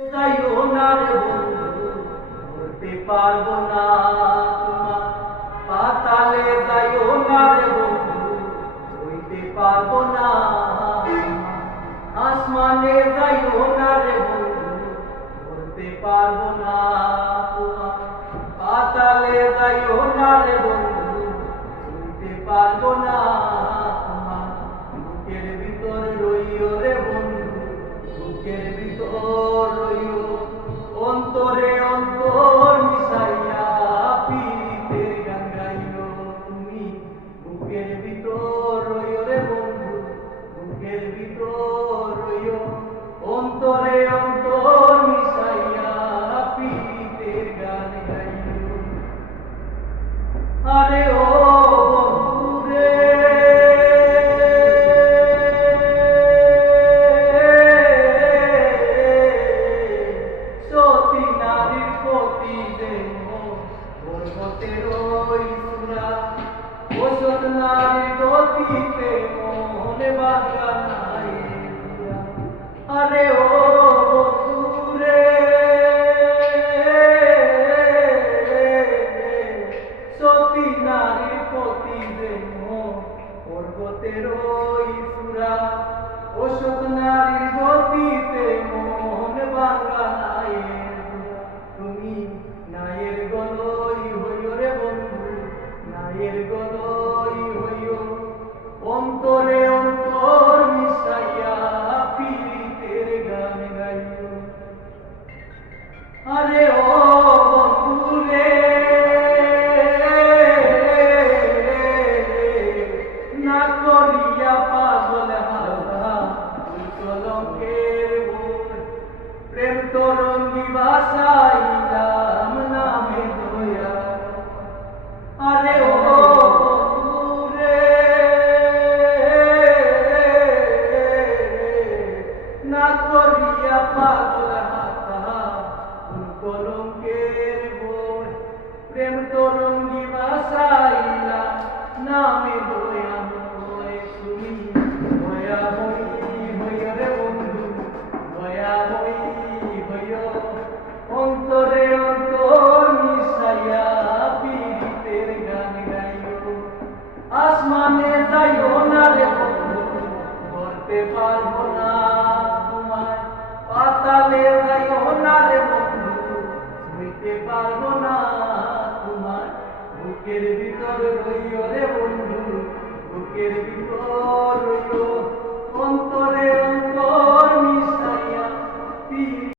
যাইও না রে বন্ধু, ধরতে পারবো না তোমার। পাতালে যাইও না রে বন্ধু, হইতে পারবো না। আসমানে যাইও না রে বন্ধু, ধরতে পারবো না তোমার। পাতালে যাইও না রে বন্ধু, হইতে পারবো না তোমার। বুকের ভিতর রইও রে বন্ধু, বুকের ভিতর রইও, অন্তরে অন্তর মিশাইয়া পীড়িতের গান গাইও তুমি। বুকের ভিতর রইও রে বন্ধু, বুকের ভিতর রইও, অন্তরে অন্তর মিশাইয়া পীড়িতের গান গাইও। আরে ও বন্ধু রে, সতী নারীর প্রতি পর্বতের ওই চূড়া, ওষুধ নারীর গতিতে মনে বাগানায়। আরে ও বন্ধু রে, সতী নারীর প্রতি পর্বতের ওই চূড়া, ওষুধ নারীর গতিতে মন বাগানায়। তুমি নায়ের গলই হইও রে বন্ধু, নায়ের গলই হইও, অন্তরে অন্তর মিশাইয়া পীড়িতের গান গাইও। আরে ও বন্ধু রে, না করিয়া পাগল হারা কলঙ্কের বই, প্রেম তরঙ্গি ভাষাইলাম নামে দয়া। আরে ও বন্ধু রে, না করিয়া পাগল হারা কলঙ্কের বই, প্রেম তরঙ্গি ভাষাইলাম নামে দয়া। তুমি দয়া হই হইও রে বন্ধু, দয়া হই হইও, অন্তরে অন্তর মিশাইয়া পীড়িতের গান গাইও। আসমানে যাইও না রে বন্ধু, ধরতে পারবো না তোমায়। পাতালে যাইও না রে বন্ধু, হইতে পারবো না তোমার। বুকের ভিতর রইও রে বন্ধু, বুকের ভিতর